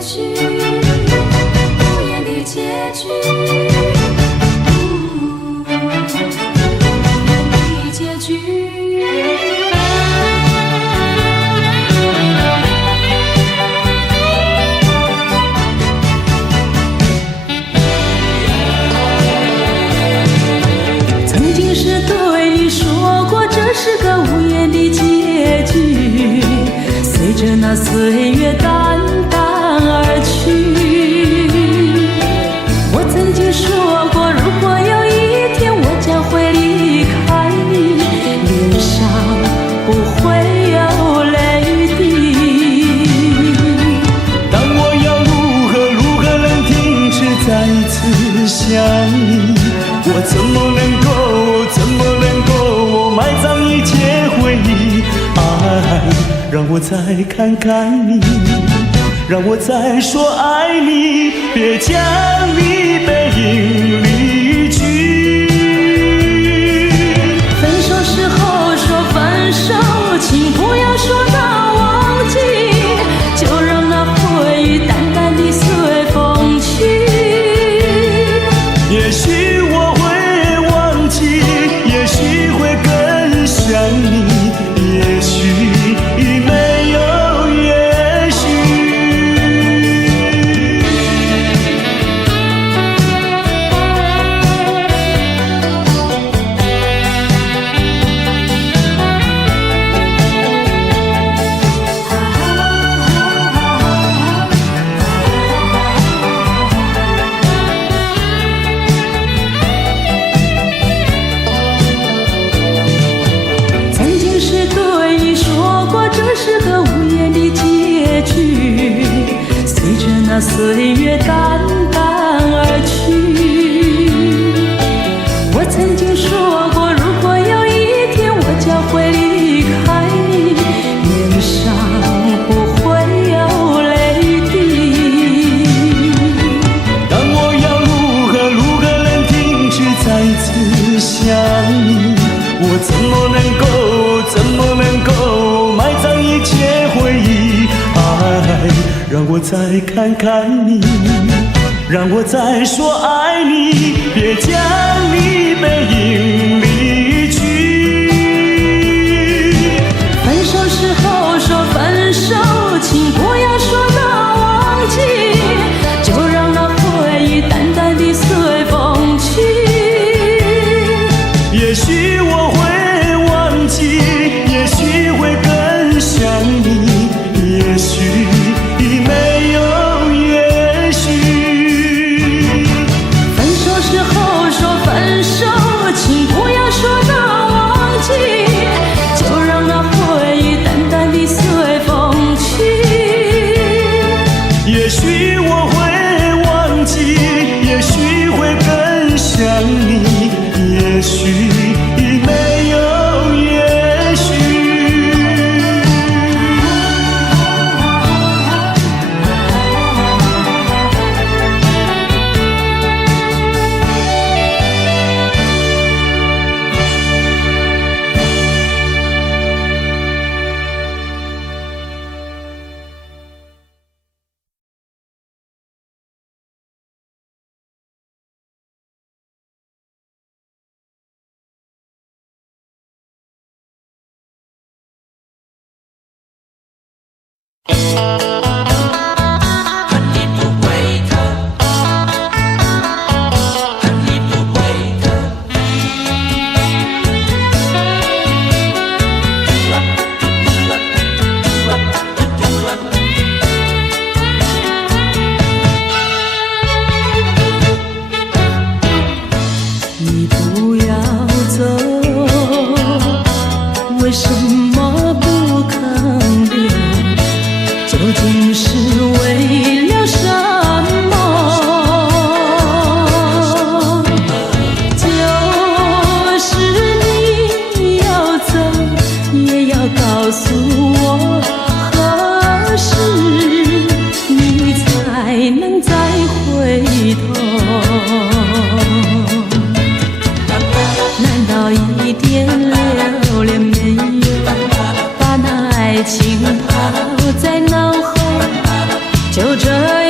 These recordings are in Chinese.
局，无言的结局，无言的结局。曾经是对你说过，这是个无言的结局，随着那岁月淡淡而去。我曾经说过，如果有一天我将会离开你，脸上不会有泪滴。但我要如何能停止再次想你？我怎么能够埋葬一切回忆？爱，让我再看看你，让我再说爱你，别将你背影离去。分手时候说分手，请不要说那忘记，就让那回忆淡淡地随风去。也许我会忘记，也许会更想你，也许没有也许。曾经是对你说过，这是个无言的结局，随着那岁月淡淡而去。我曾经说过，如果有一天我将会离开你，脸上不会有泪滴。但我要如何能停止再次想你？我怎么能够埋葬一切回忆？爱，让我再看看你，让我再说爱你，别将你背影离去。分手时候说分手，请不要说那忘记，就让那回忆淡淡地随风去。也许我会忘记，也许会更想你，也许没有也许。分手时候说分手，请不要说那忘记，就让那回忆淡淡地随风去。也许我会忘记，也许会更想你，也许没有也许。你不要走，为什么不肯留？究竟是为了什么？就是你要走，也要告诉我，何时你才能再回头？难道一点留恋没有，把那爱情抛在脑后，就这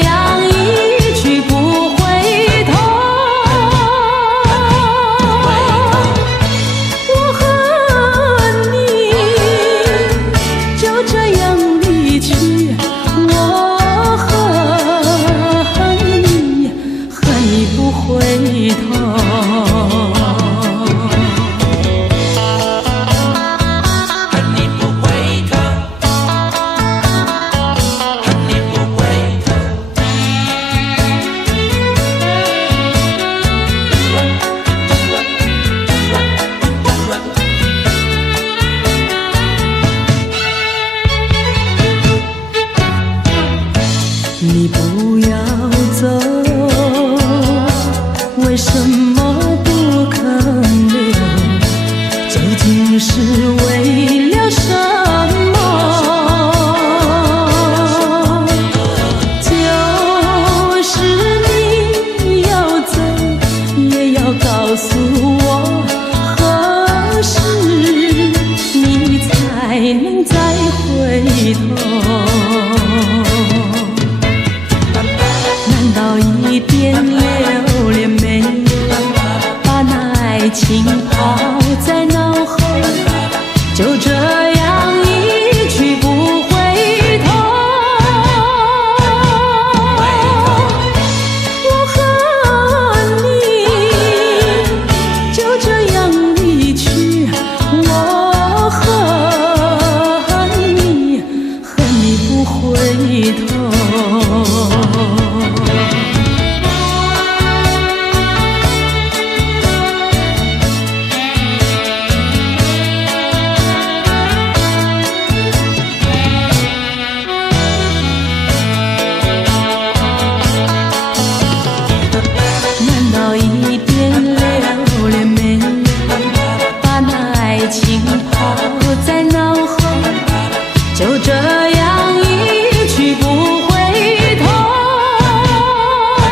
你不要走，为什么不肯留？究竟是为了什么？就是你要走，也要告诉我，何时你才能再回头？难道一点留恋没有？把那爱情抛在脑后，就这样一去不回头。我和你就这样离去，我和你不回头。难道一点留恋没有？把那爱情抛在脑后，就这样一去不回头。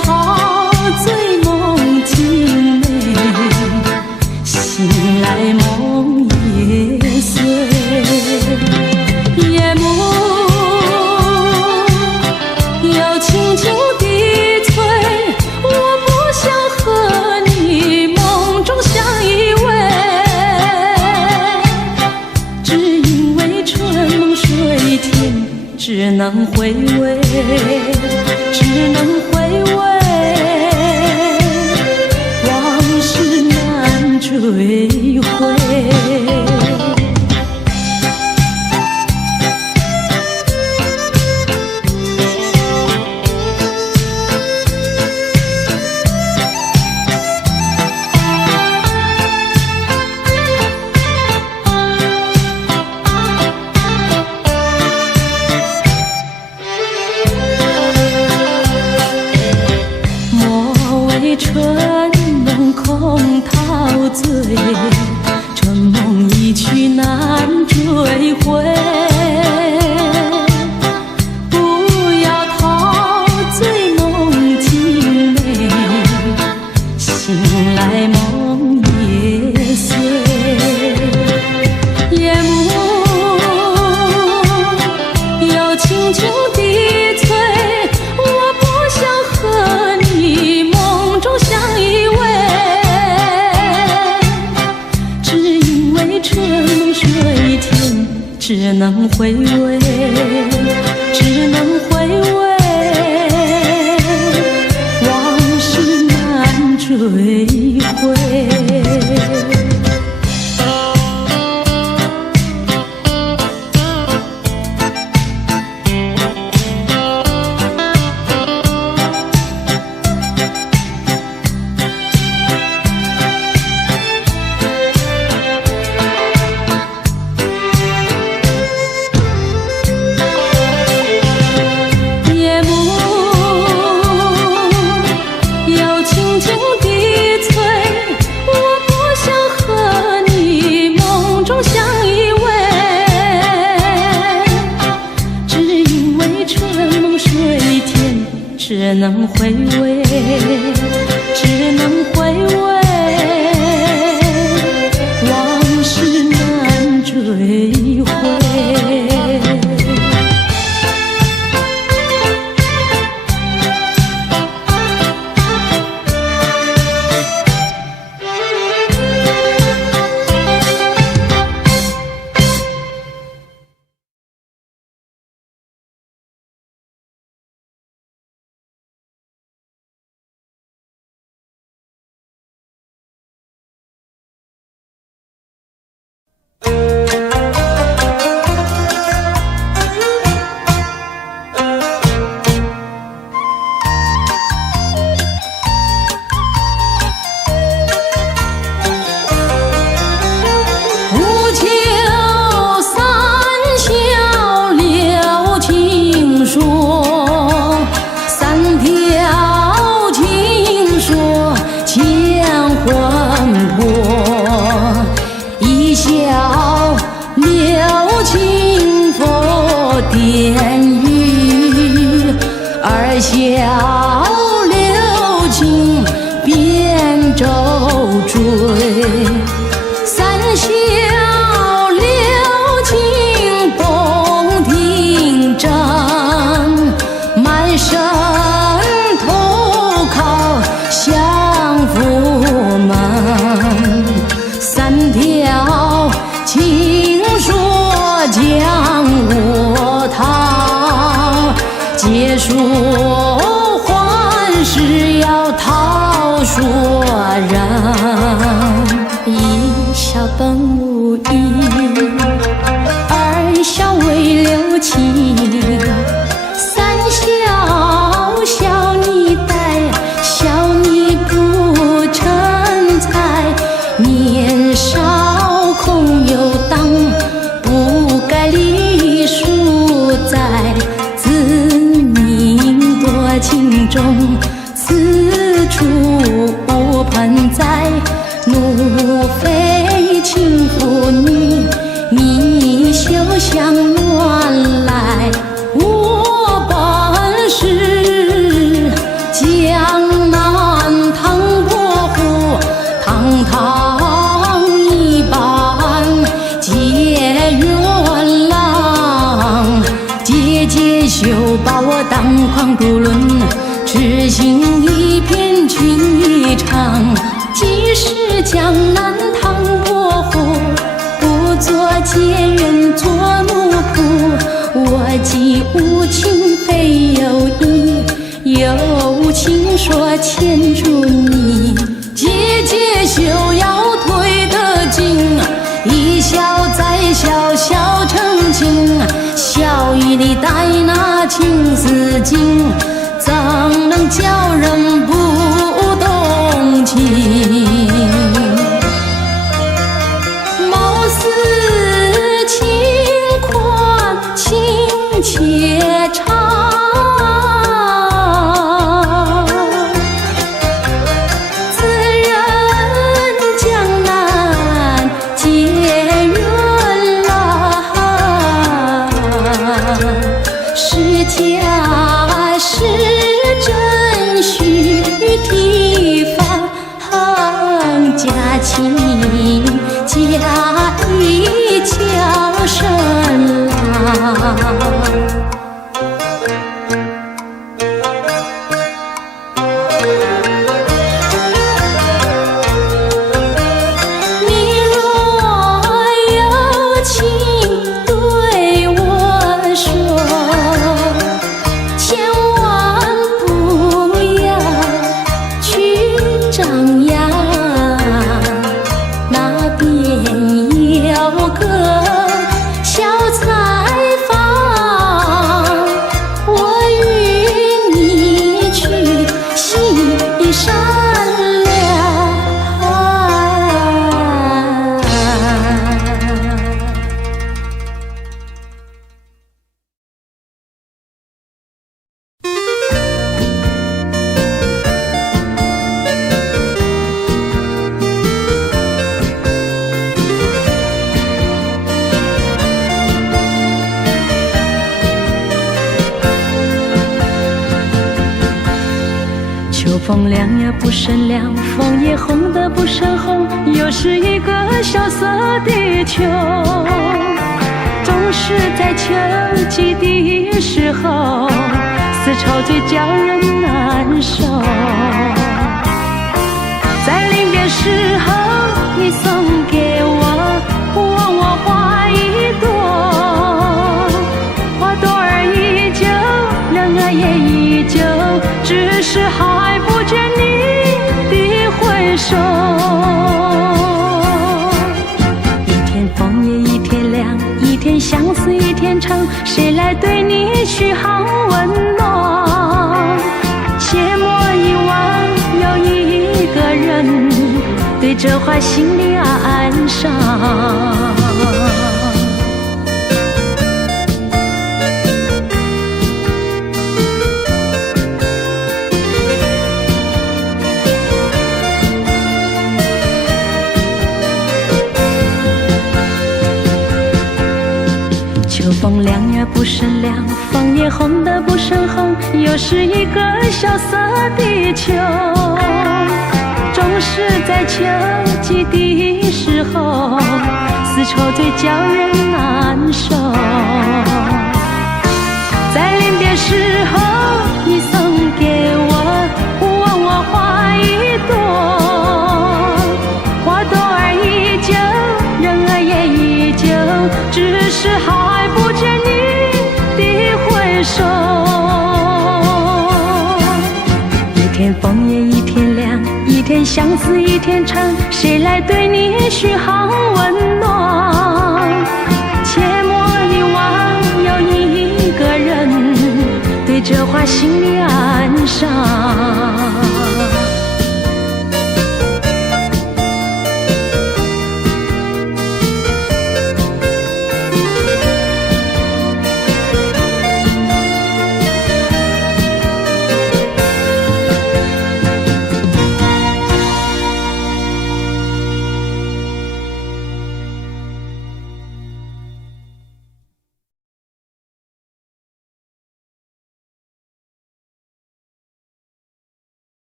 只能回味，只能回味，往事难追回。春梦空陶醉，春梦一去难追回。不要陶醉梦境美，醒来梦也碎。夜幕又轻轻低垂，我不想和你梦中相依偎，只因为春梦水天，只能回味，只能回味，往事难追回。只能回味，只能回味，往事难追回。点雨，二小流金扁舟追，三小流金蹦庭正，满身投靠相府门，三条情说将我逃，结束还是要讨说人。一小本无义，二小为留情，三小小你呆，小你不成才，年少空有当，不该隶属在自命多情中，此处无盆栽，怒非情妇女，你休想乱来。我本是江南唐伯虎，堂堂一般结缘郎，结结休把我当狂独论，痴心一片情一场。既是江南唐伯虎，不做结缘做奴仆，我既无无情非有意，有情说牵住你。姐姐休要退得紧，一笑再笑笑成情。笑语里带那情丝劲，怎能叫人不动情？貌似轻宽情且长，此人江南结缘郎，是假是真须提防，假情假意叫声郎。你若有情对我说，千万不要去张扬，那边有个小采访，我与你去欣赏了。秋风凉也不甚凉，风也红得不甚红，又是一个萧瑟的秋。总是在秋季的时候，丝绸最叫人难受。在临别时候，你送给我，望我花一朵，花朵儿依旧，人儿也依旧，只是还不见你的回首。一天风也一天凉，一天相思一天长，谁来对你嘘寒问暖？切莫遗忘，有一个人对这话心里暗伤。秋风凉也不甚凉，风也红得不甚红，又是一个萧瑟的秋。总是在秋季的时候，丝绸最叫人难受。在临别时候，你送给我，望我花一朵，花朵儿依旧，人儿也依旧，只是还不见你的回首。一天风也一天凉，一天相思一天长，谁来对你嘘寒问暖？切莫遗忘，有一个人对这话心里暗伤。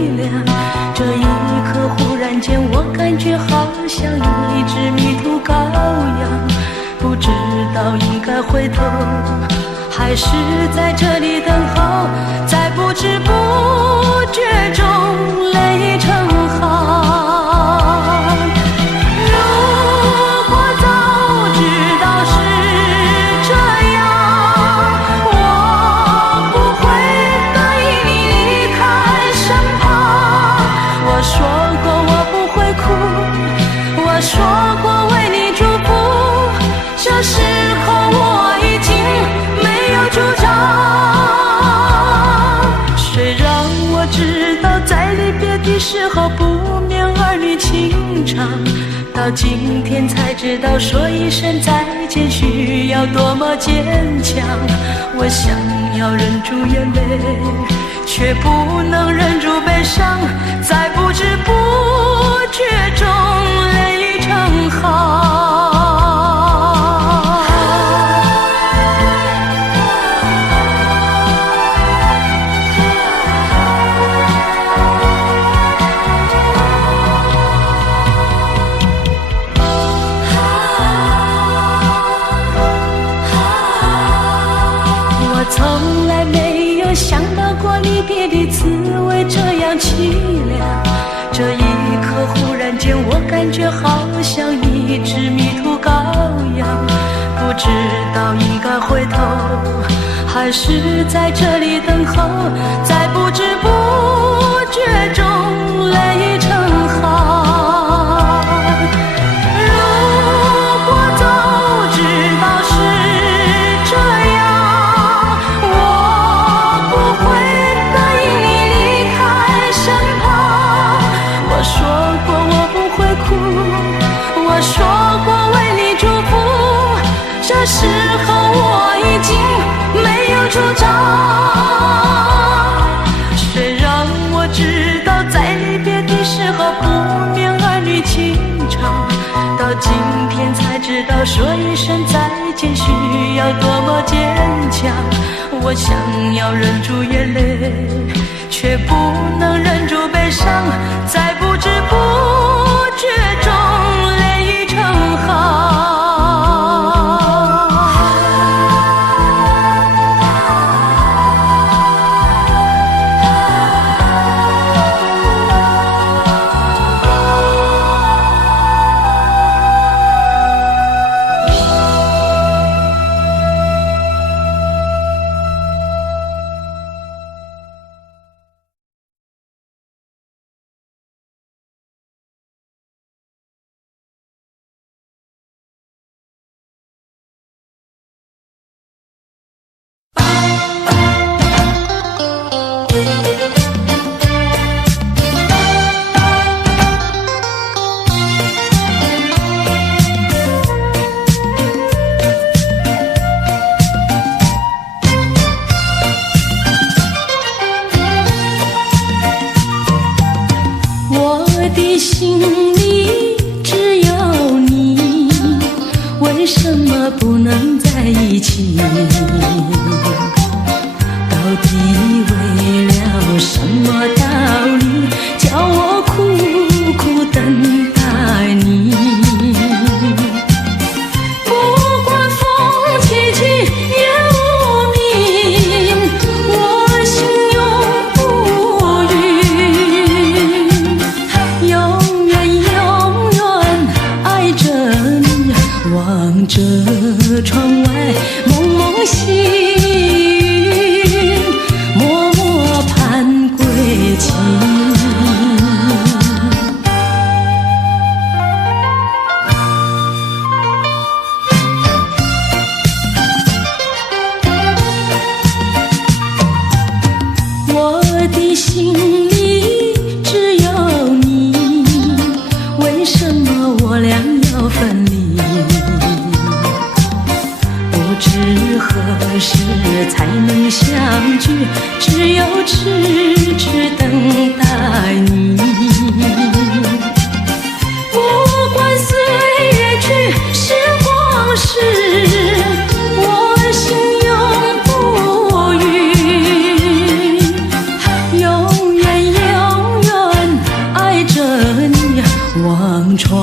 凉。这一刻忽然间我感觉好像一只迷途羔羊，不知道应该回头还是在这里等候，在不知不觉中泪成行。如果早知道是这样，我不会答应你离开身旁。我说过我不会哭，我说过为你祝福，这时候我已经没有主张。谁让我知道在离别的时候不免儿女情长，到今天才知道说一声再见需要多么坚强。我想要忍住眼泪，却不能忍住悲伤，在不知不觉中泪成行。我从来没有想到过离别的滋味这样凄凉，这一刻忽然间我感觉好像一只迷途羔羊，不知道应该回头还是在这里等候，在不知不觉中泪成行。如果早知道是这样，我不会答应你离开身旁。我说过我不会哭，我说过为你祝福，这时候我已经没有主张。谁让我知道在离别的时候不免儿女情长，到今天才知道说一声再见需要多么坚强。我想要忍住眼泪，却不能忍住悲伤，在不知不觉中泪成行。不能在一起，到底为了什么道理，叫我苦苦等待你。不管风起起夜无明，我心永不渝，永远永远爱着你，望着窗外蒙蒙细雨，默默盼归期。我的心里只有你，为什么我俩要分离？不知何时才能相聚，只有痴痴等待你。不管岁月去，时光逝，我心永不渝，永远永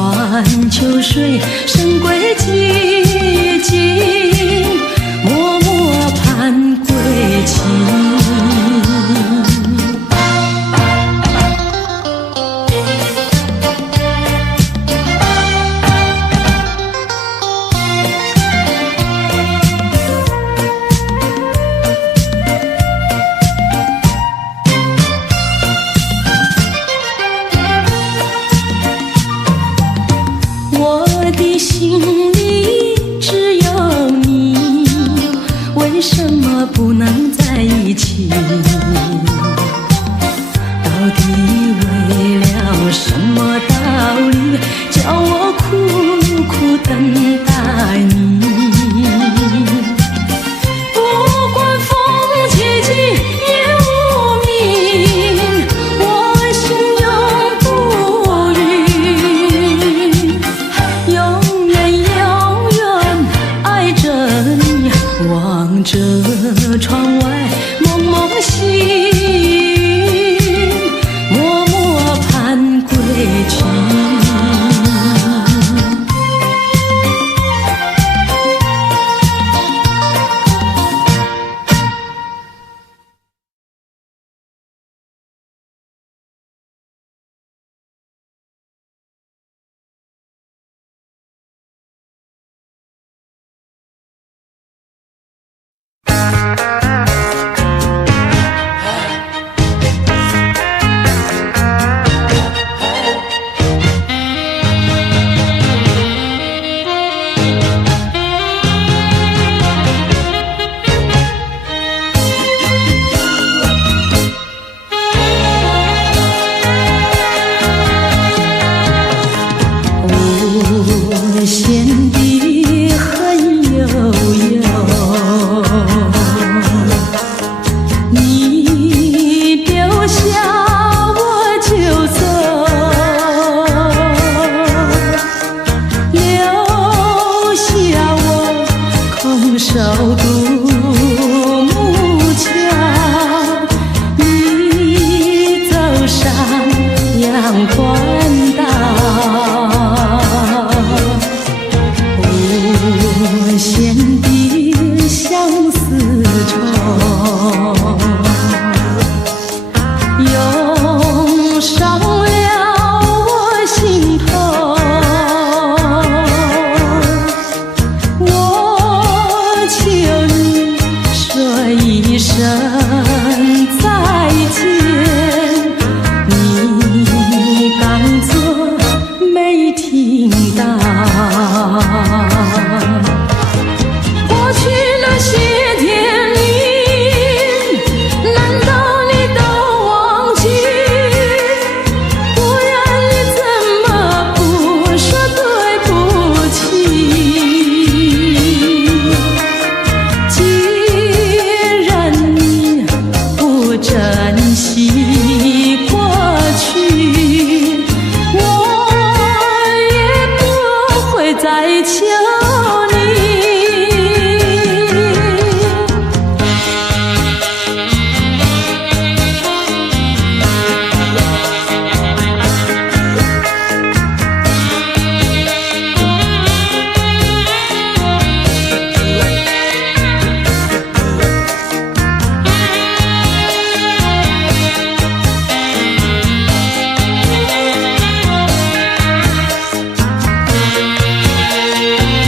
穿秋水，深归寂静，默默盼归期。我的心里只有你，为什么不能在一起？到底为了什么道理，叫我苦苦等待你？不管风起起夜无明，我心永不渝，永远永远爱着你，望着窗外蒙蒙星，默默盼归去。无限的恨悠悠，你丢下我就走，留下我空守独木桥，你走上阳关道。无限的相思愁，涌上了我心头。我求你说一声再见，你当作没听到。过去那些天里，难道你都忘记？不然你怎么不说对不起？既然你不珍惜过去，我也不会再求你。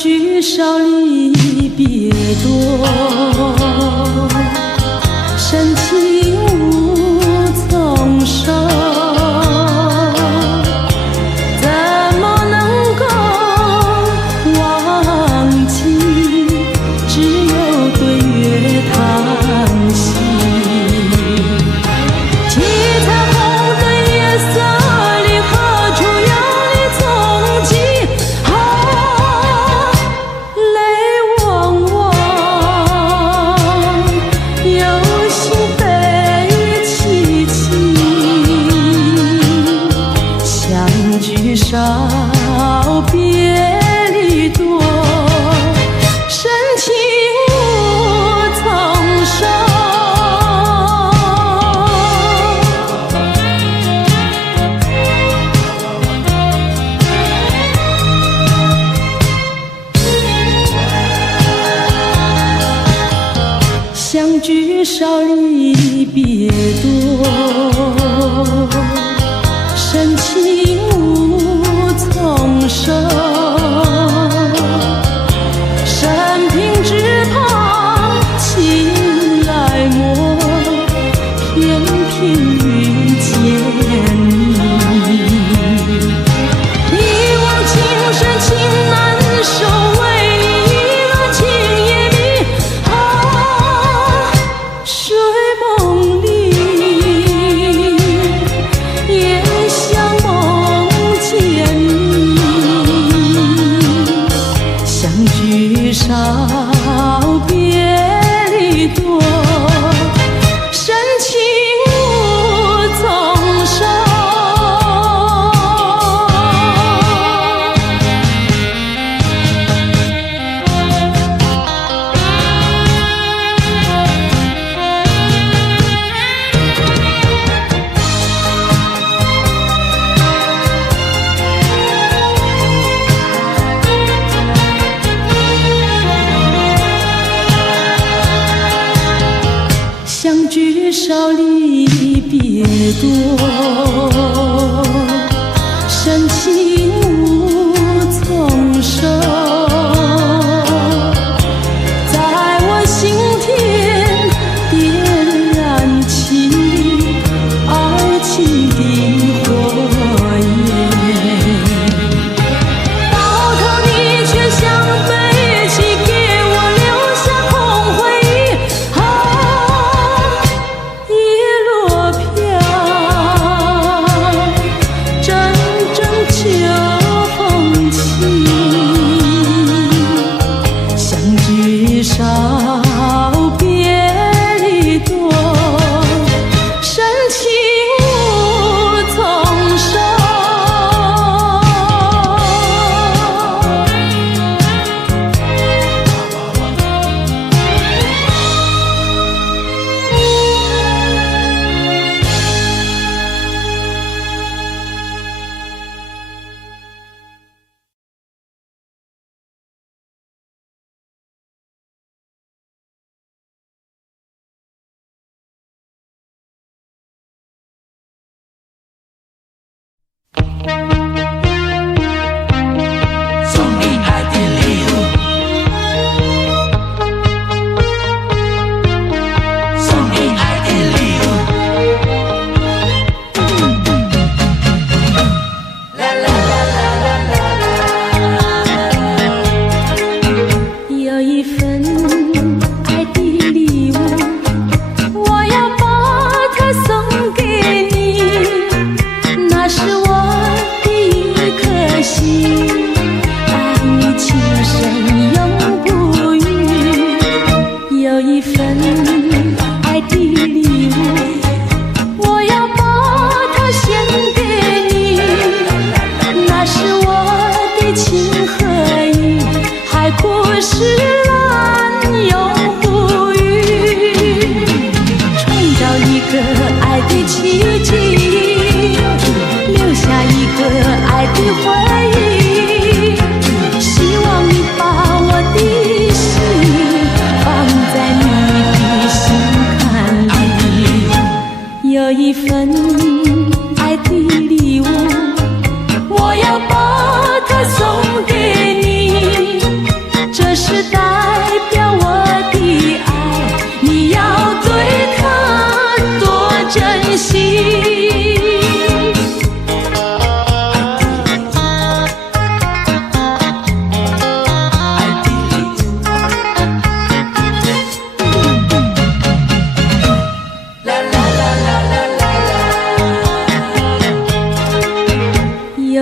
聚少离别多，深情无从收，怎么能够忘记？只有对月叹息。七彩虹的夜色里，何处有你踪迹？泪汪汪，有心悲戚戚，相聚少，别离多，深情无从收。相聚少离别多，深情无从收。生平只怕情来磨，偏偏遇见你。一往情深情难收，为你一轮情也迷。睡梦里也像梦见你，相聚少，别离多，深情无从收。相聚少离别多，深情无从收。在我心田点燃起爱情的火焰，到头你却像废弃，给我留下空回忆。叶落飘，阵阵秋风起，相聚少，别离多，深情无从收。送你爱的礼物，送你爱的礼物。啦啦啦啦啦啦。有一份爱的礼物，我要把它送给你，那是我的一颗心，爱你情深永不渝。有一份爱的礼物，我要把它献给你，那是我的情和义，海枯石烂永不渝，创造一个爱的奇迹，留下一个爱的回忆。希望你把我的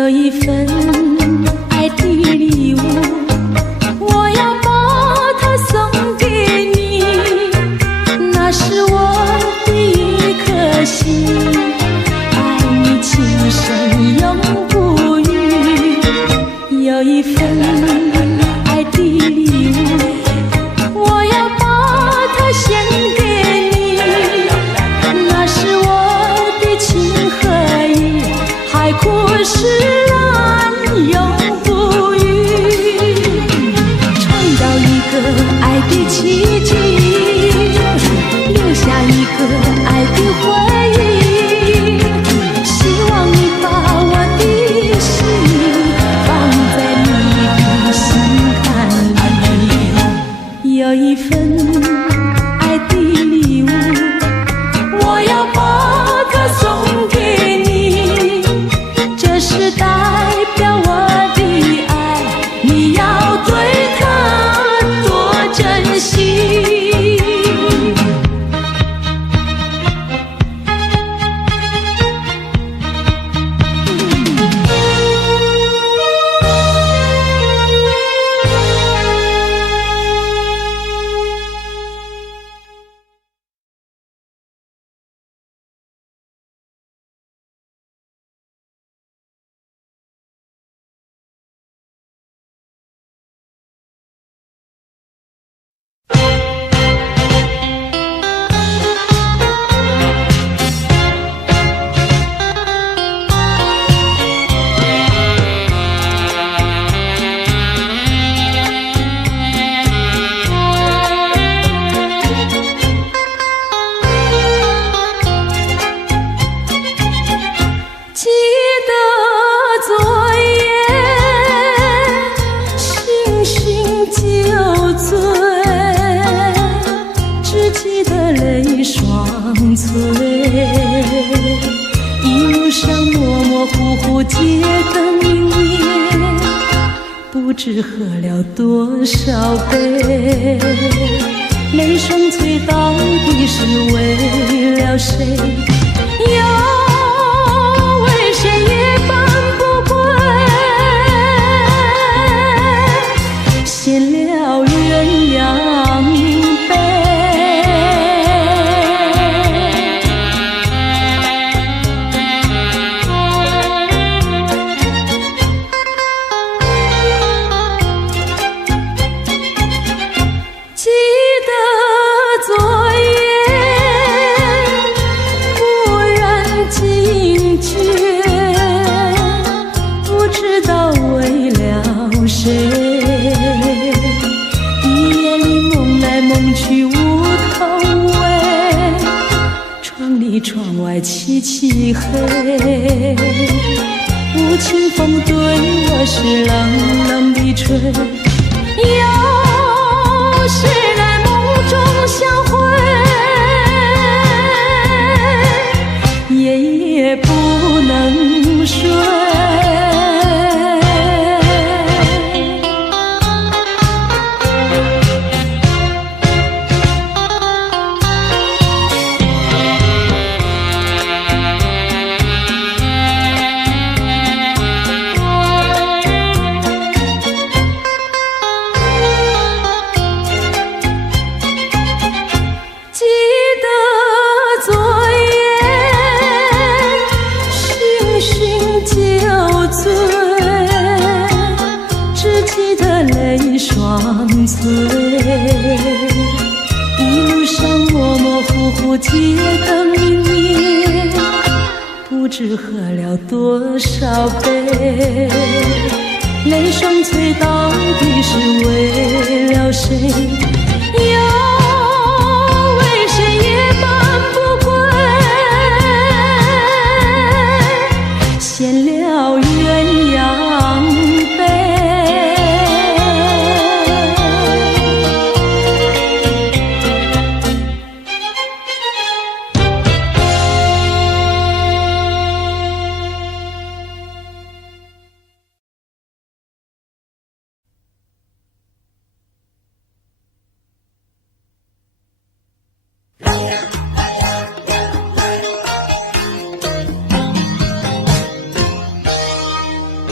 有一份爱的礼物，我要把它送给你，那是我的一颗心，爱你情深永不渝。有一份爱的礼物，我要把它献给你，那是我的情和义，海枯石烂永不渝，创造一个爱的奇迹，留下一个爱的回忆，希望你把我的心放在你的心坎里。有一份爱的礼物，我要把它送给你，这是代表我的爱，你要对它多珍惜。记得昨夜星星酒醉，只记得泪双垂，一路上模模糊糊街灯明灭，不知喝了多少杯，泪双垂到底是为了谁？又为谁夜半不归？献了鸳鸯杯。记得昨夜蓦然惊觉，不知道为了谁，一夜里梦来梦去无头尾，窗里窗外漆漆黑，无情风对我是冷冷的吹，有时来梦中相会，夜夜不能睡。记得昨夜星星酒醉，只记得泪双垂，一路上模模糊糊街灯明灭，不知喝了多少杯，泪双垂到底是为了谁？又为谁夜半不归？献了鸳鸯杯。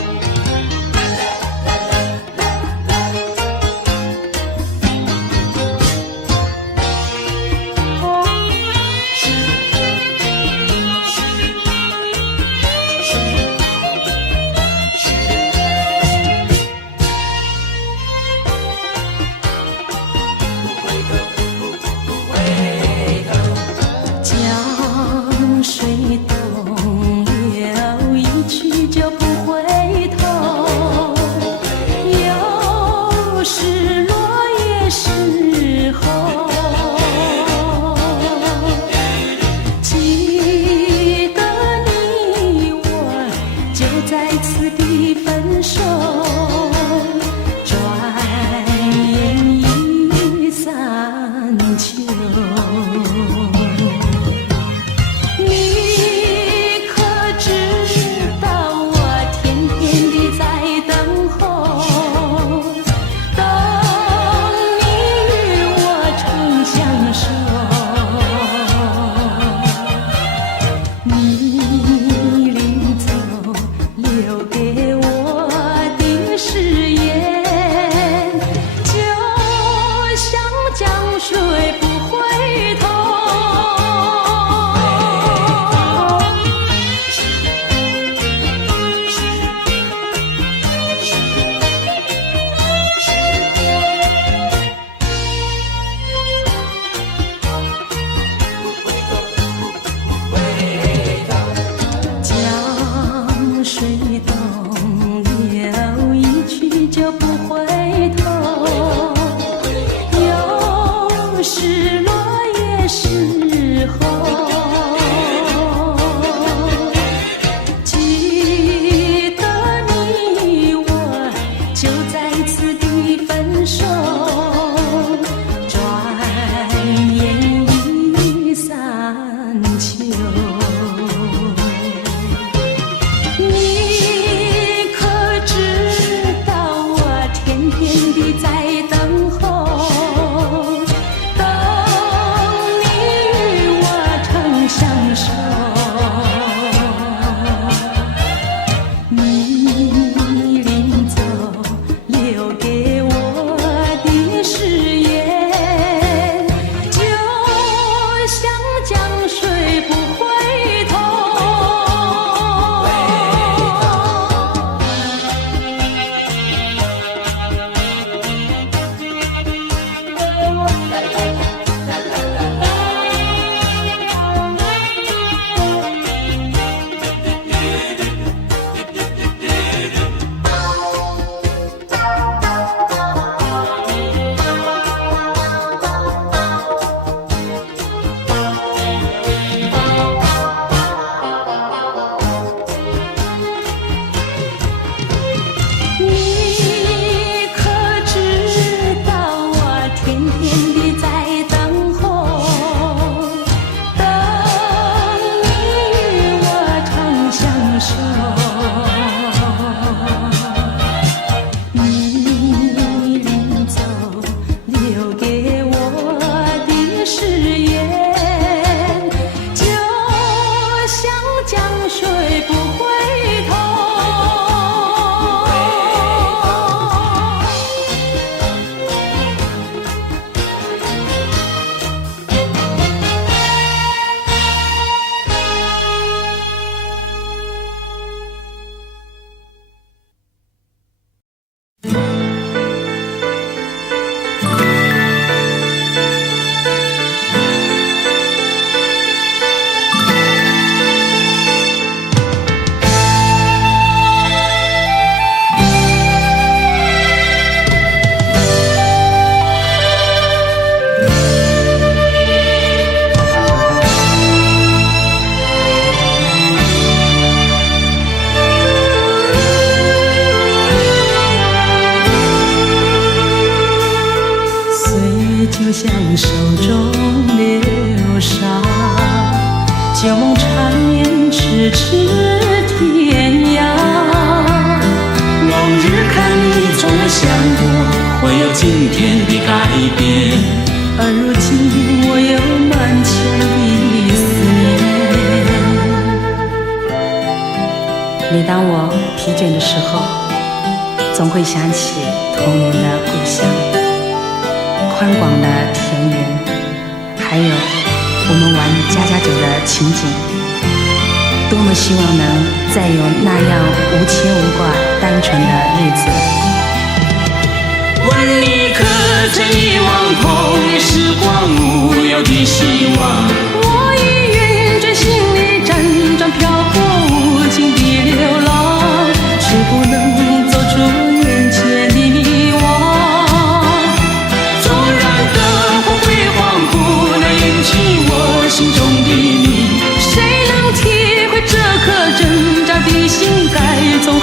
在此地分手，转眼已三秋。你可知道我天天地在等候，等你与我长相守。你临走留给我的誓言，就像江水不回头。江水东流一去就不回头，有时落也时候。记得你我就在此地分手，转眼已三秋。你可知道我天天地在等候，等你与我长相守。你临走留给我的誓言，就像江水不回头。你可知道我天天地在等候，等你与我长相守。你临走留给我的誓言，就像江水不回头。就像手中流沙，旧梦缠绵咫尺天涯。往日看你从未想过会有今天的改变，而如今我有满腔的思念。每当我疲倦的时候，总会想起童年的故乡，宽广的田园，还有我们玩家家酒的情景。多么希望能再有那样无牵无挂、单纯的日子。问你可曾遗忘童年时光无忧的希望？我已愿追心里辗转漂泊无尽的流浪，却不能走出眼前的迷惘。纵然灯火会恍惚，难掩起我心中的你。谁能体会这颗挣扎的心该从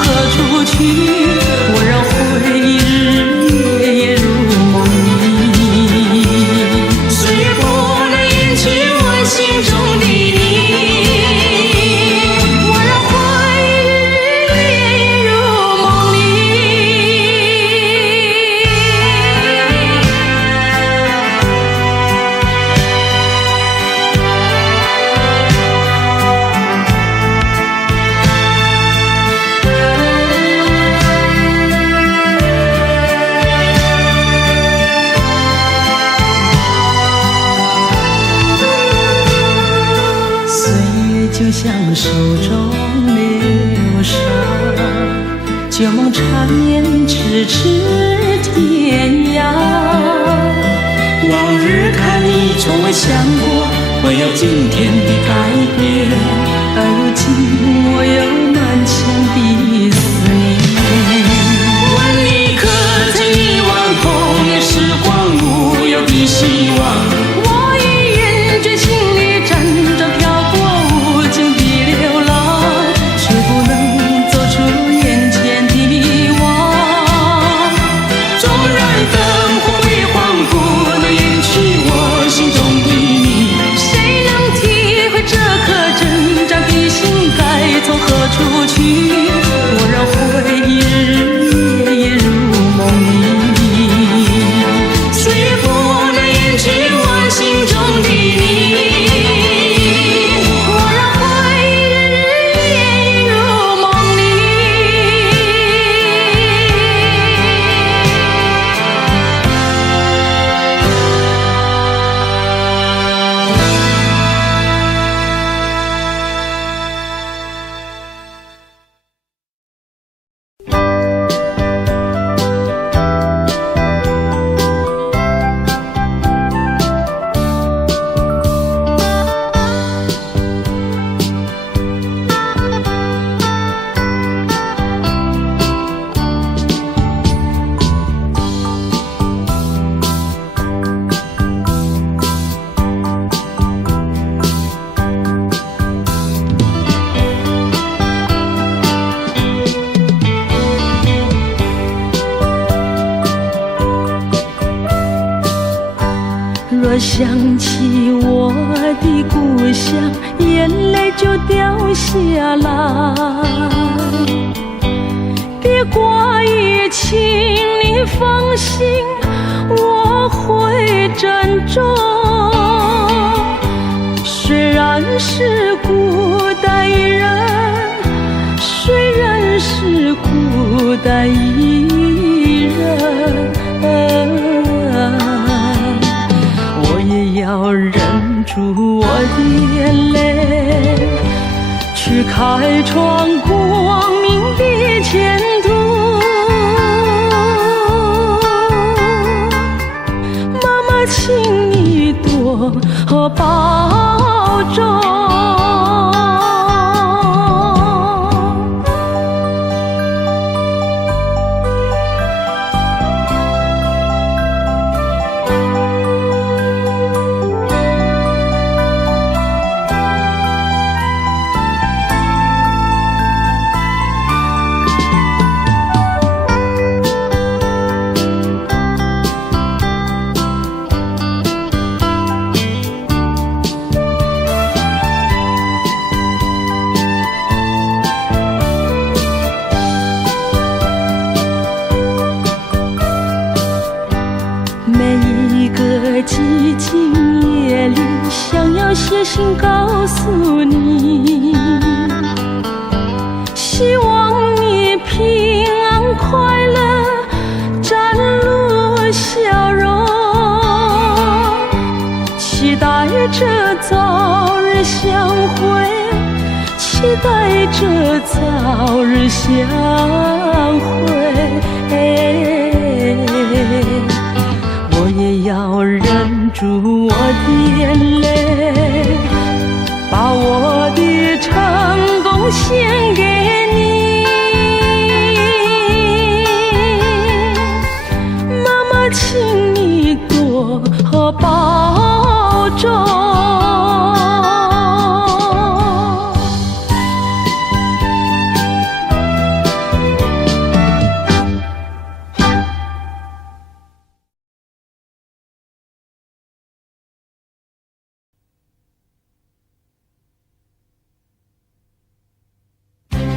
手中流沙，旧梦缠绵咫尺天涯。往日看你从未想过会有今天的改变，而如今我有满腔的思念。问你可曾遗忘童年时光无忧的希望？我已厌倦心里辗转漂泊无尽的流浪，却不能走出眼前的网。纵然灯火会恍惚，能掩去我心中的你，谁能体会这颗挣扎的心该从何处去？我让回忆日夜夜入梦里，谁也不能掩去我心中的你。我让回忆日日夜夜入梦里。若想起我的故乡，眼泪就掉下来。别挂忆，请你放心，我会珍重。虽然是孤单一人，虽然是孤单一人，我也要忍住我的眼泪，去开创光明的前途。妈妈，请你多保重。寂静夜里，想要写信告诉你，希望你平安快乐，展露笑容，期待着早日相会，期待着早日相会。我也要忍住我的眼泪，把我的成功献给你。妈妈，请你多保重。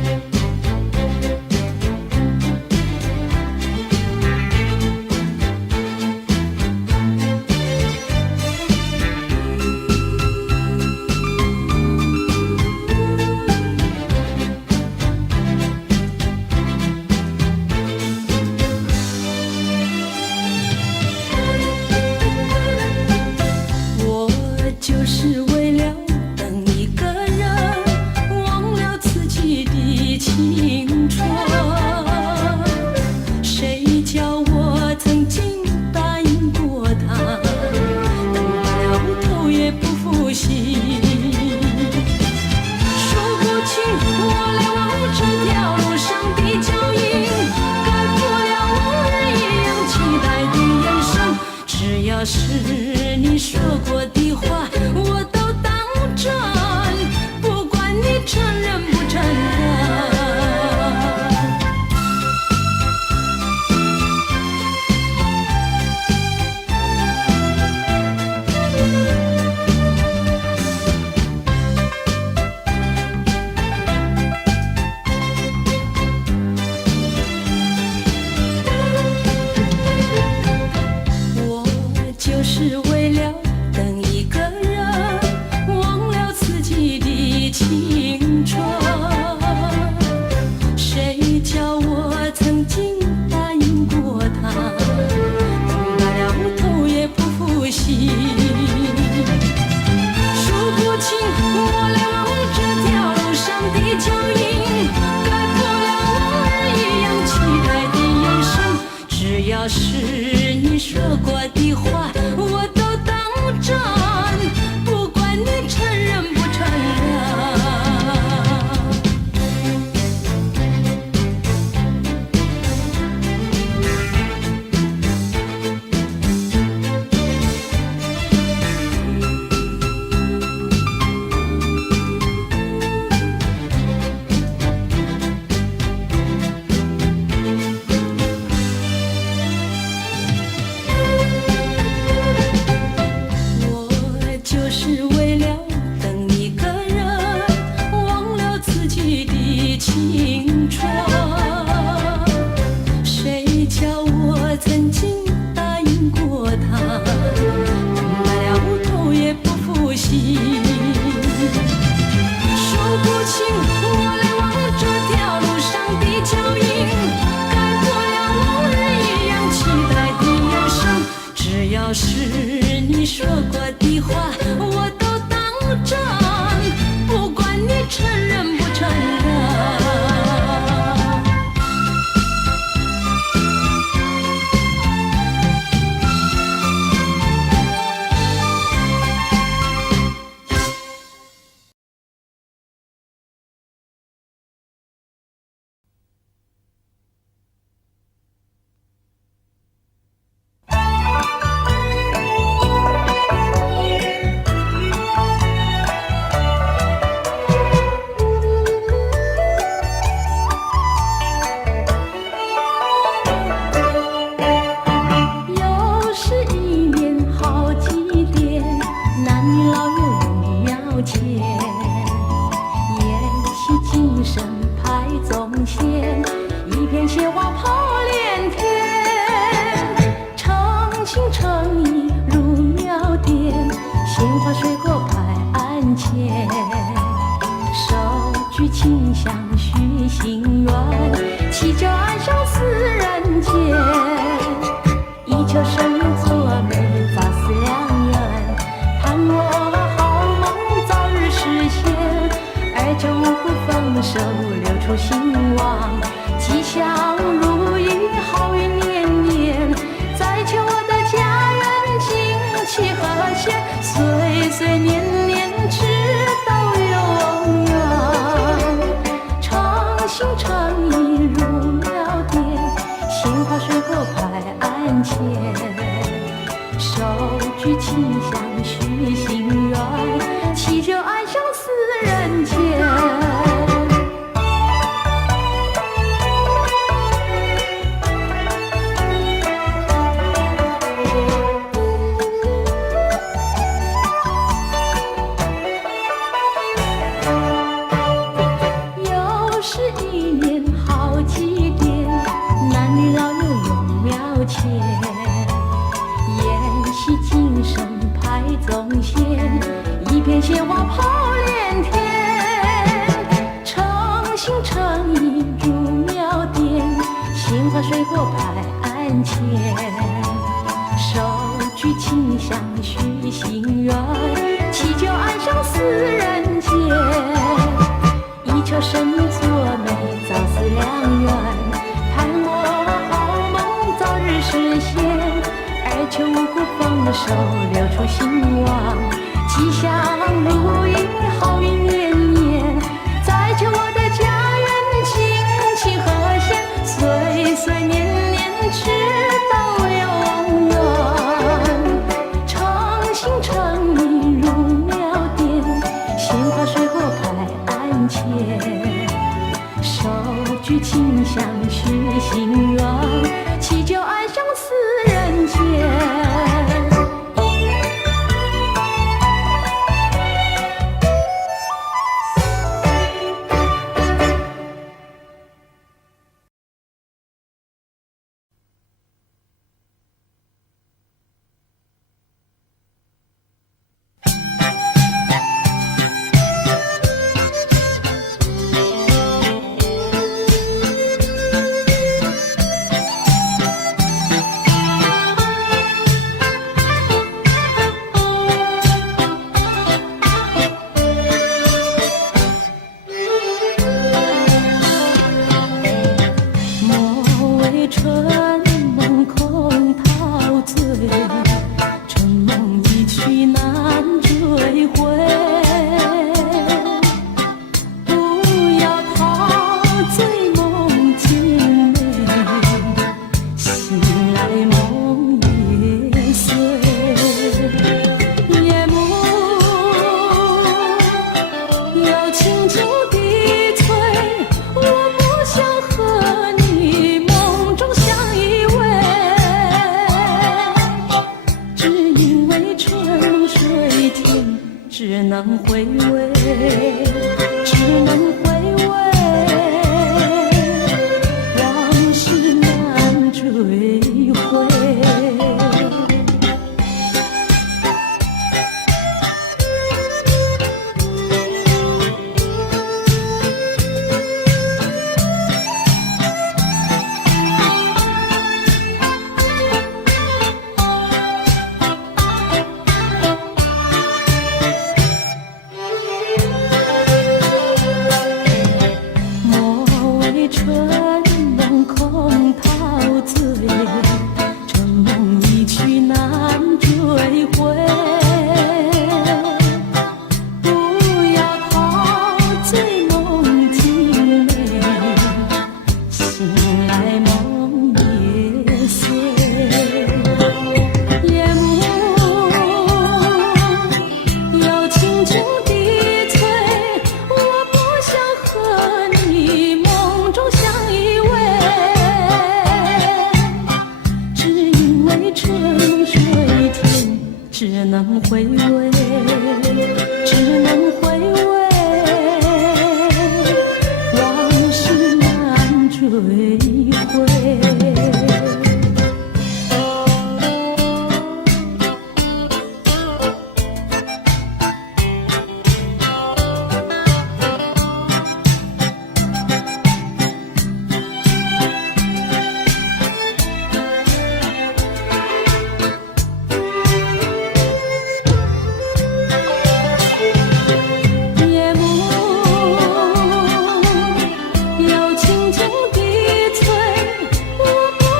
举清香续心愿，祈求安享四人间。一片鲜花抛连天，诚心诚意入庙殿，鲜花水果摆案前，手举清香续心愿，祈求安享四人间，以求生命作美早似良缘，盼我好梦早日实现，而求五谷丰收流出兴旺，吉祥如意，好运连连，再求我的家园亲戚和谐，岁岁年年直到永远。诚心诚意入庙殿，鲜花水果摆案前，手举清香续心愿，祈求安享四人间。只能回味，只能回味，往事难追回。只能回味，只能回味，往事难追回。我不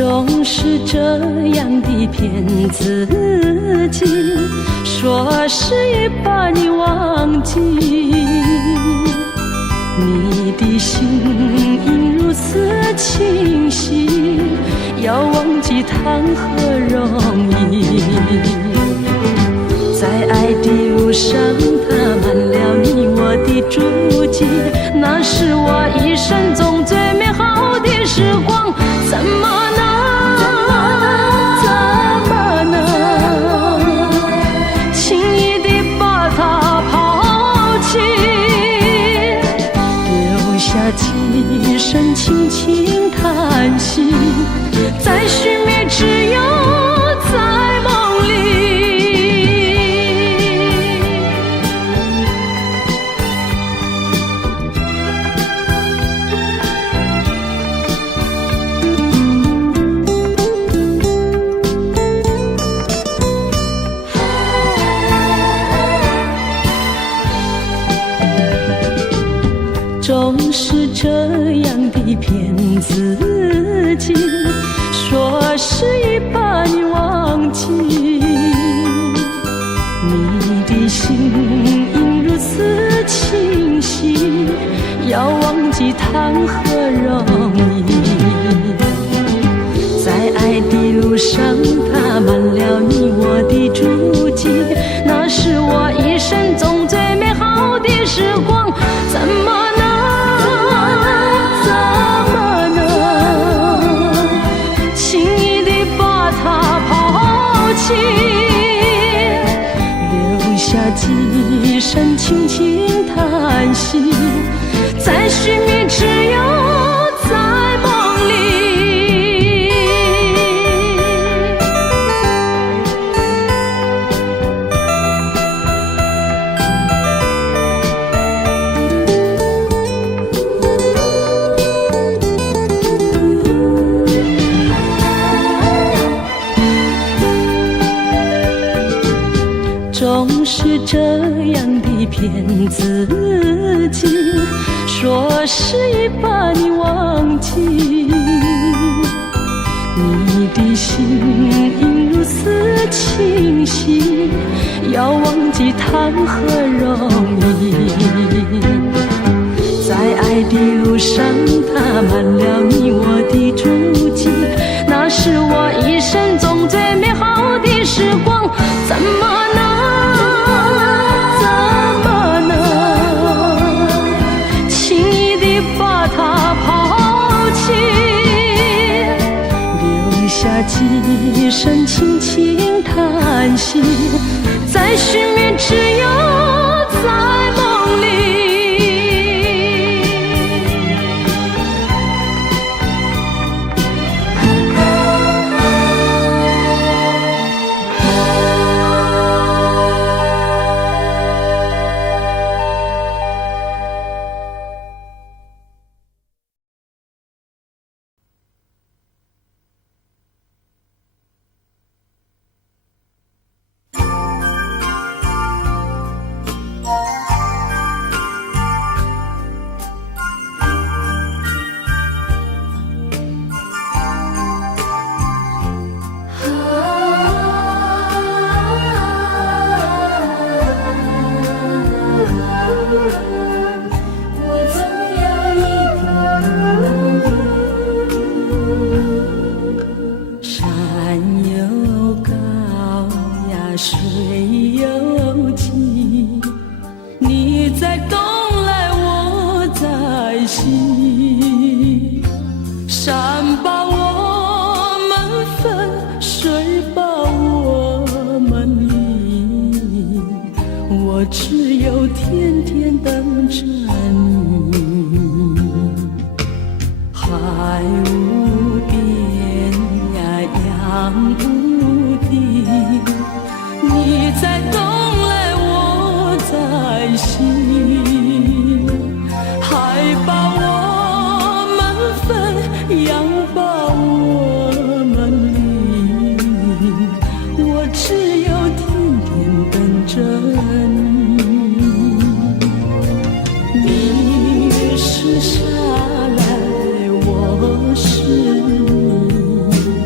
总是这样的骗自己，说是已把你忘记。你的心应如此清晰，要忘记谈何容易。在爱的路上踏满了你我的足迹，那是我一生中最美好的时光。怎么能轻易地把它抛弃，留下几声轻轻叹息，在寻觅只有在梦里。总是这样的骗自己，说是已把你忘记。你的心应如此清晰，要忘记谈何容易。在爱的路上踏满了你我的足迹，那是我一生中最美好的时光。怎么留下几声轻轻叹息，在寻觅只有在梦里。总是这样的骗自己，说是已把你忘记。你的心应如此清晰，要忘记谈何容易。在爱的路上踏满了你我的足迹，那是我一生中最美好的时光。怎么轻易地把它抛弃，留下几声轻轻叹息，在寻觅只有在梦里。是沙来，我是泥。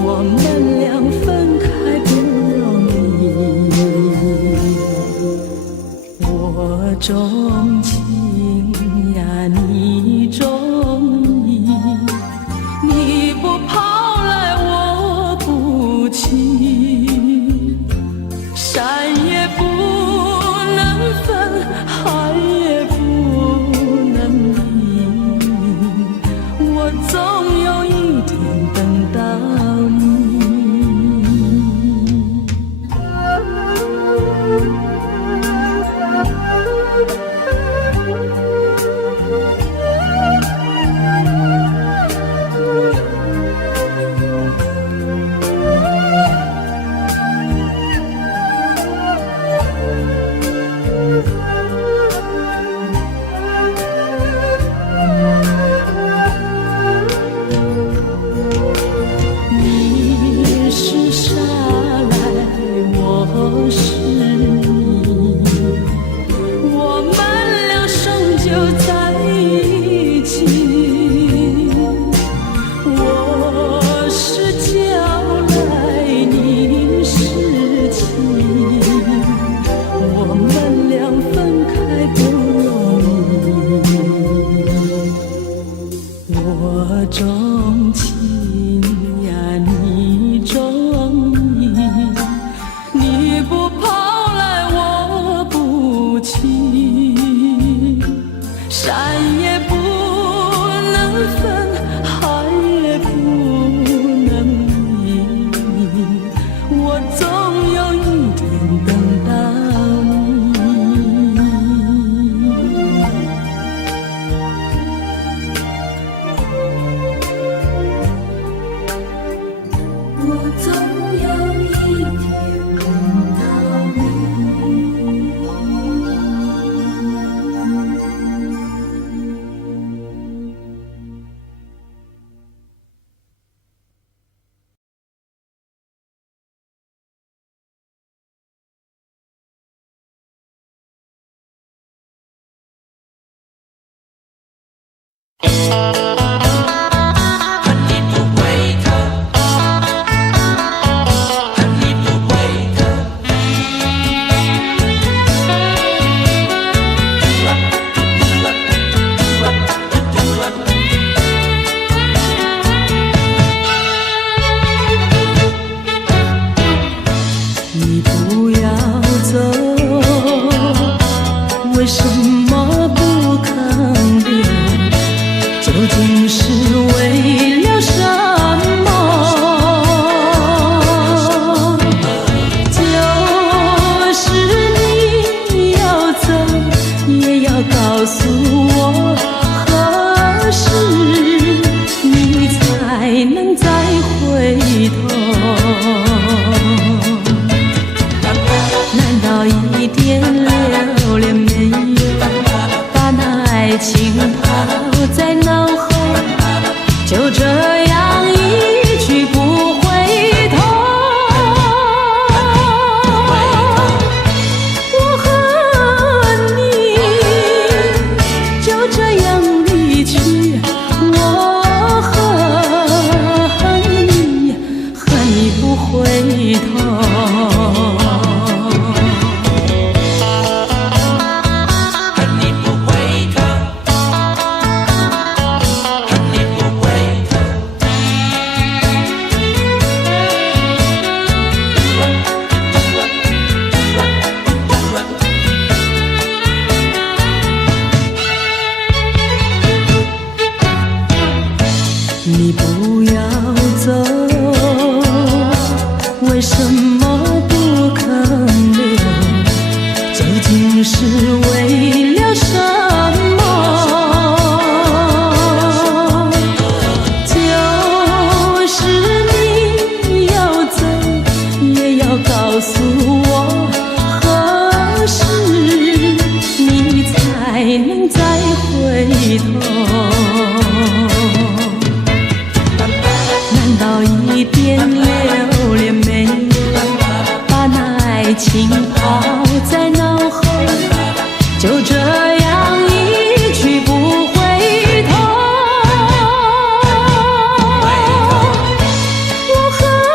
我们俩分开不容易，我钟情呀，你钟意，你不跑来我不弃，山也不能分，海也不能离，我总有一天等到你。你是沙来，我是泥，我们俩终究在一起。我是娇来，你是妻，我们俩分开不容易，我钟情呀，你钟意，你不跑来我不弃，山也不能分，海也不能离，我总有一天等到你。我总有一天等到你。恨你不回头，恨你不回头。你不要走，为什么不肯留？究竟是为了什么？就是你要走，也要告诉我何时你才能再回头？难道一点留恋没有，把那爱情抛在脑后，就这样一去不回头？我恨你就这样离去，我恨你，恨你不回头。你不要走，为什么不肯留？究竟是为了什么？就是你要走，也要告诉我何时你才能再回头？难道一点留恋没有，把那爱情抛在脑后，就这样一去不回头？我恨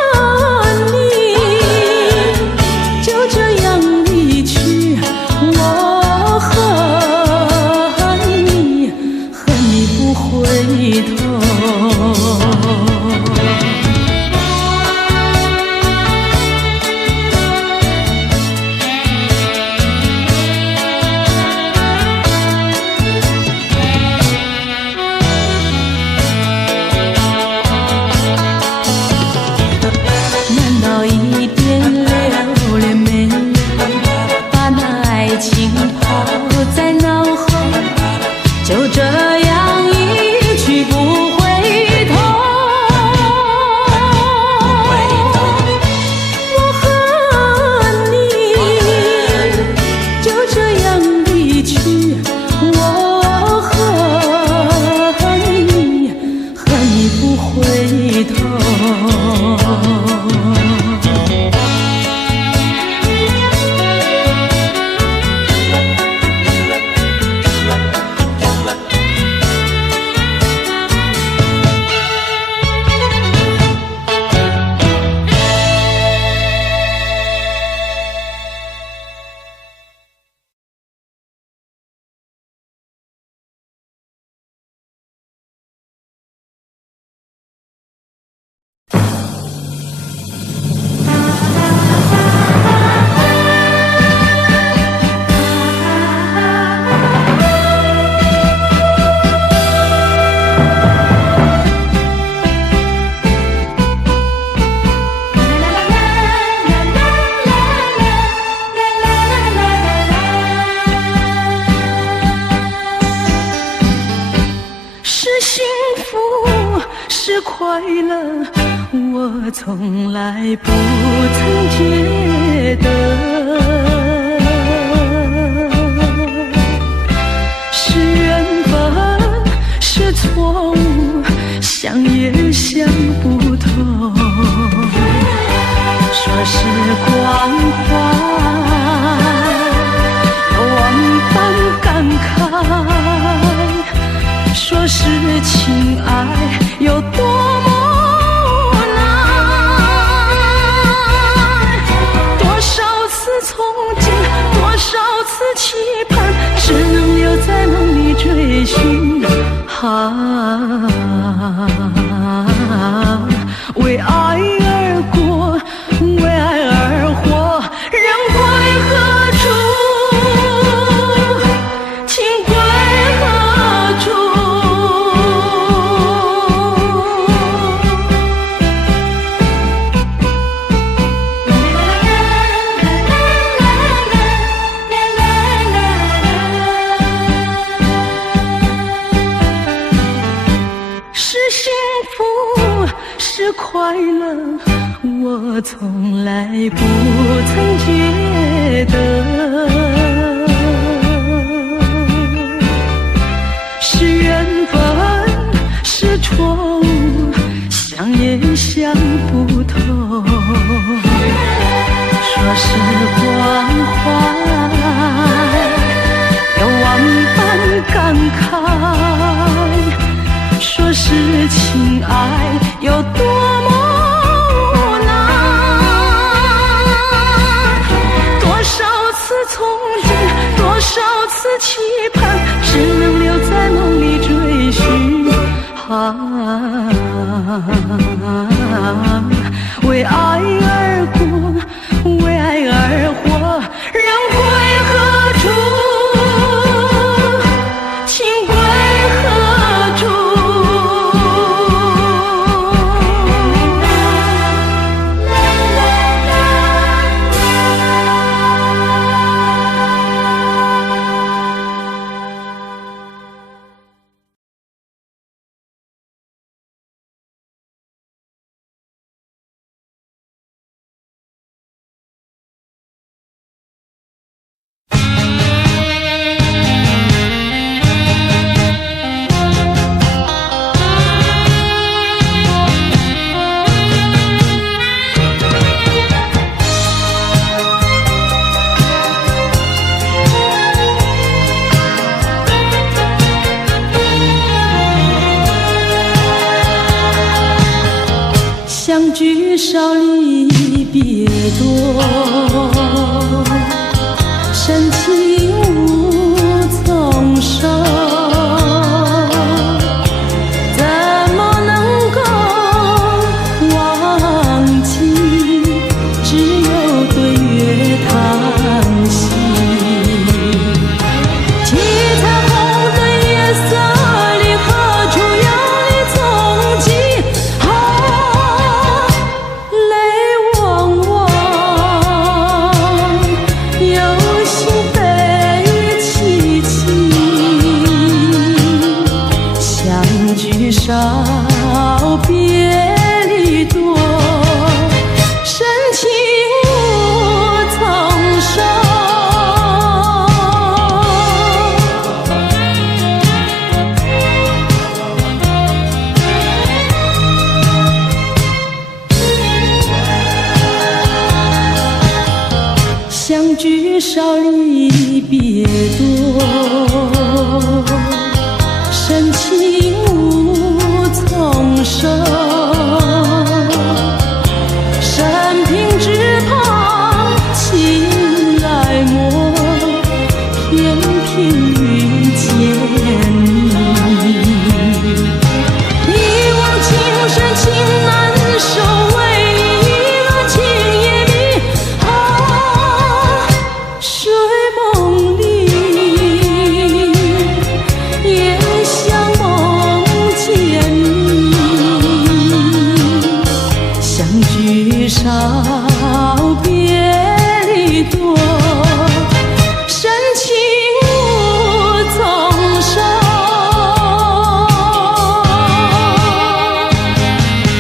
乐，我从来不曾觉得是缘分，是错误，想也想不透。说是关怀，万般感慨，说是情爱有多么难，多少次憧憬，多少次期盼，只能留在梦里追寻。为爱而过，为爱而活，人归何处？情归何处？是幸福，是快乐，我从来不曾觉得是缘分，是错误，想也想不透。说是关怀，有万般感慨，说是情爱有多么难，多少次憧憬，多少次期盼，只能留在梦里追寻。为爱而过，为爱而活，人归何处？情归何处？相聚少离别多，深情无从收，怎么能够忘记？只有对月叹息。七彩虹的夜色里，何处有你踪迹？少别离多，深情无从收。相聚少离别多，深情无从收，生平只怕情来磨，偏偏遇见你。一往情深情难收，为你一个情也迷。睡梦里也像梦见你，相聚少别离多，深情无从收。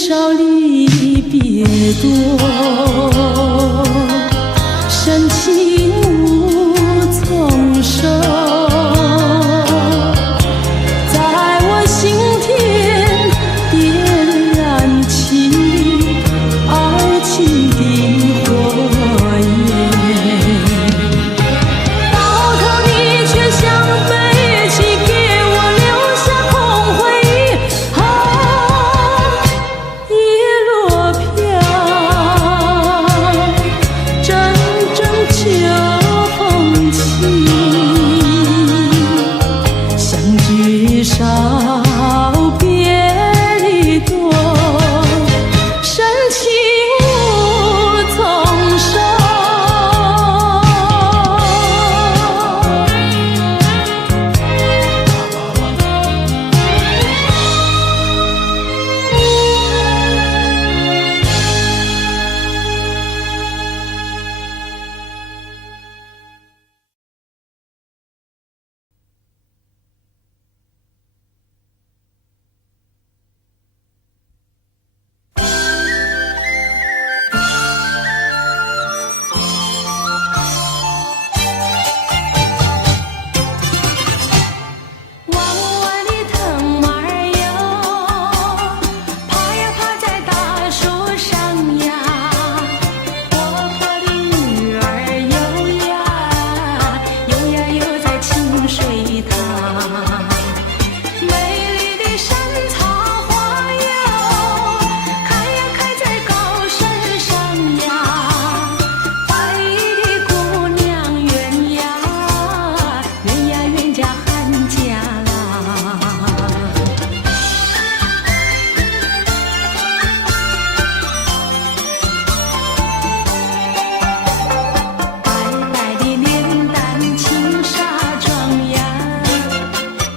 少离别多，深情无从收，在我心田点燃起爱情的火焰，到头你却像飞起，给我留下空回忆。叶落飘，阵阵秋风起，相聚少，别离多，深情无从收。弯弯的藤蔓儿哟，爬呀爬在大树上呀，活泼的鱼儿游呀，游呀游在清水塘。美丽的山草花哟，开呀开在高山上呀，白衣的姑娘圆呀，圆呀圆家汉家啦。白白的脸蛋青纱妆呀，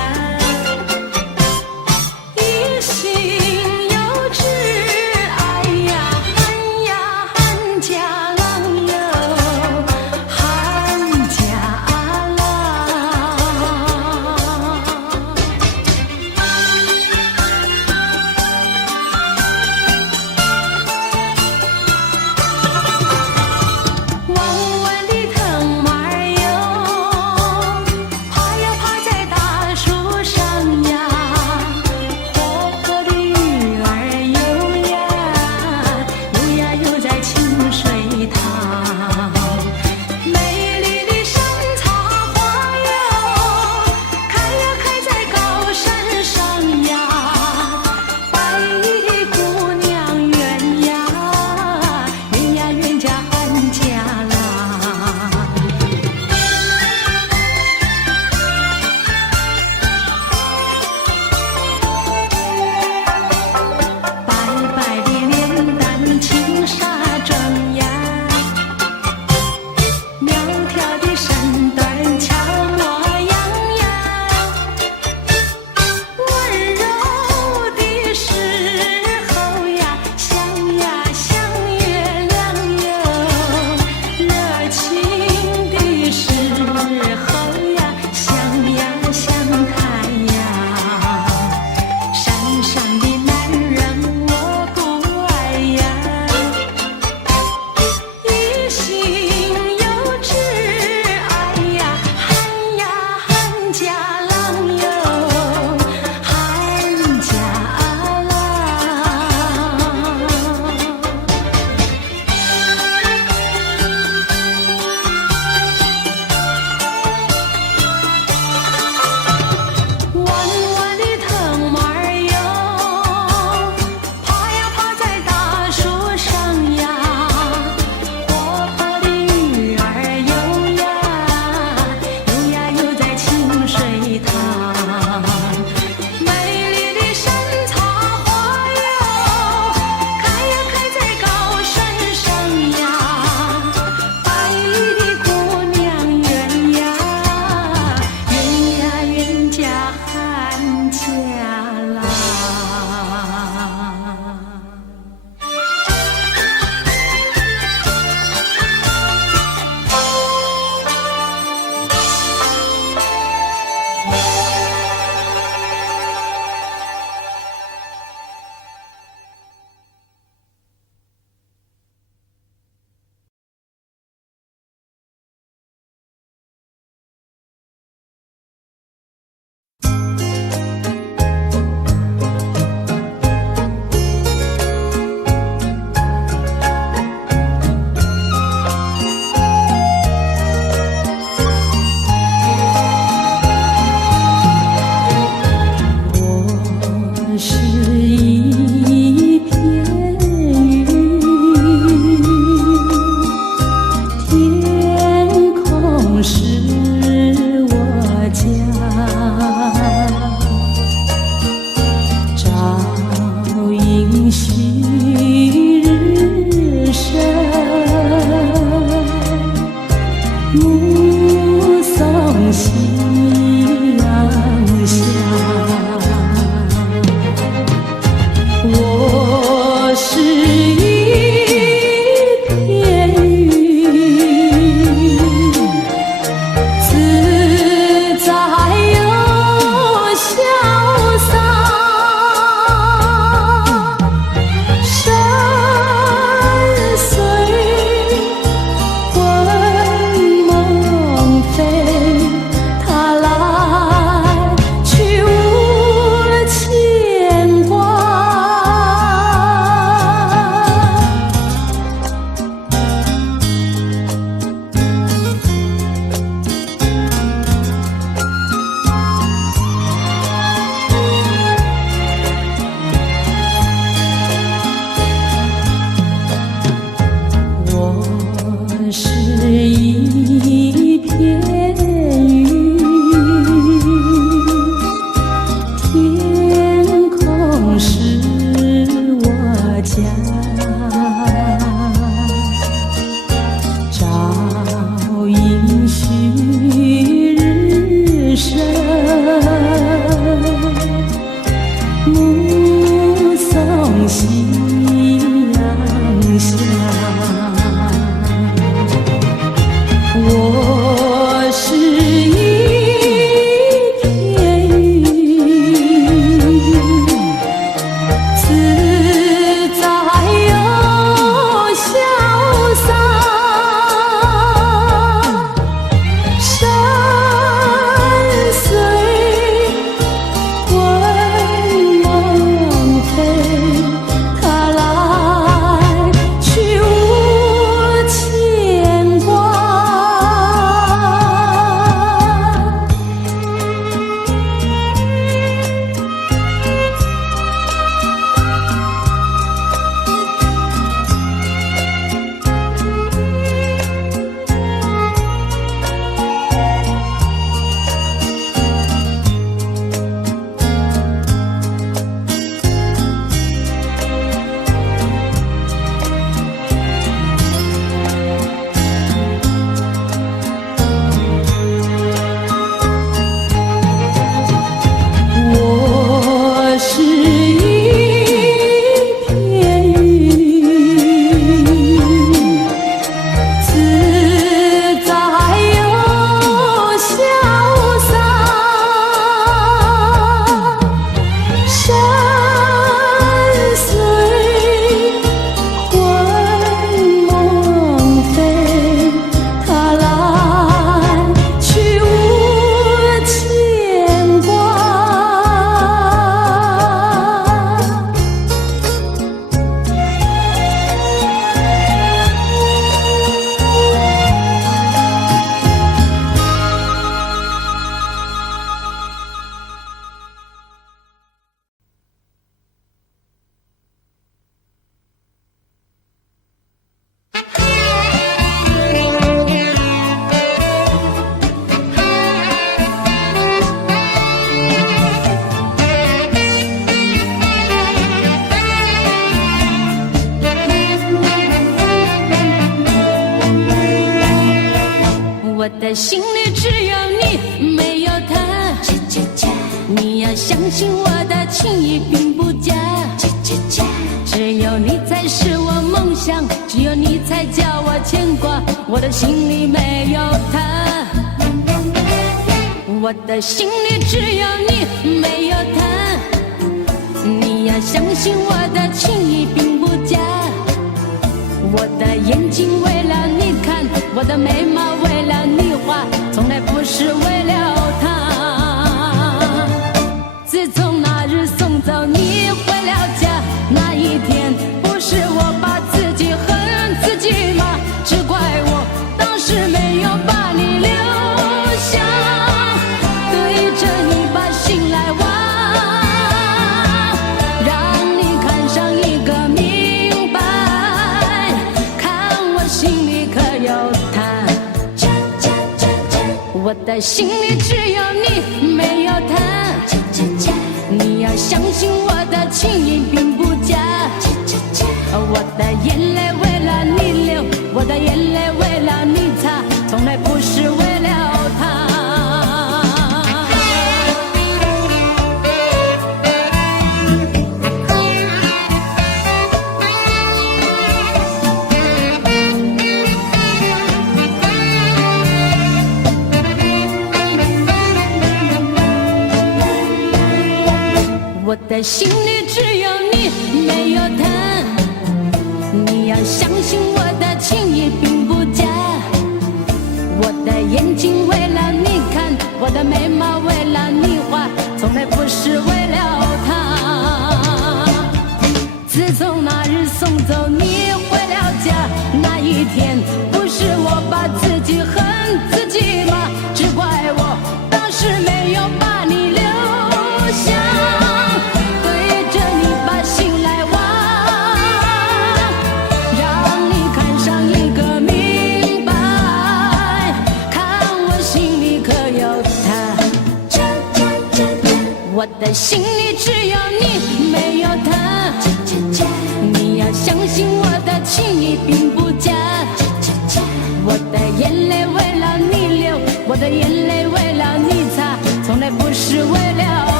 夕阳下。我是一片云，自在又潇洒，山水滚梦飞，它来去无牵挂。我是一片云，自在又潇洒，山水滚梦飞，它来去无牵挂。我的心里只有你，没有他。你要相信我的情意并不假。只有你才是我梦想，只有你才叫我牵挂。我的心里没有他。我的心里只有你，没有他。你要相信我的情意并不假。我的眼睛为了你看，我的眉毛为了你画，从来不是为了他。自从那日送走你回了家，那一天不是我把自己恨自己吗？只怪我当时没有把你留下，对着你把心来挖，让你看上一个明白，看我心里可有他。我的心里只有你，没有他。你要相信我的情意并不假。我的眼泪为了你流，我的眼泪为了你擦，从来不是为了他。我的心里只有你，没有他。你要相信我的情意并不假。我的眼睛为了你看，我的眉毛为了你画，从来不是为了他。自从那日送走你回了家，那一天不是我把自己恨自己吗？只怪我当时没有把你留下，对着你把心来挖，让你看上一个明白，看我心里可有他。我的心里只有你，没有他。你要相信我的情意并不假。我的眼泪为了你流，我的眼泪为了你擦，从来不是为了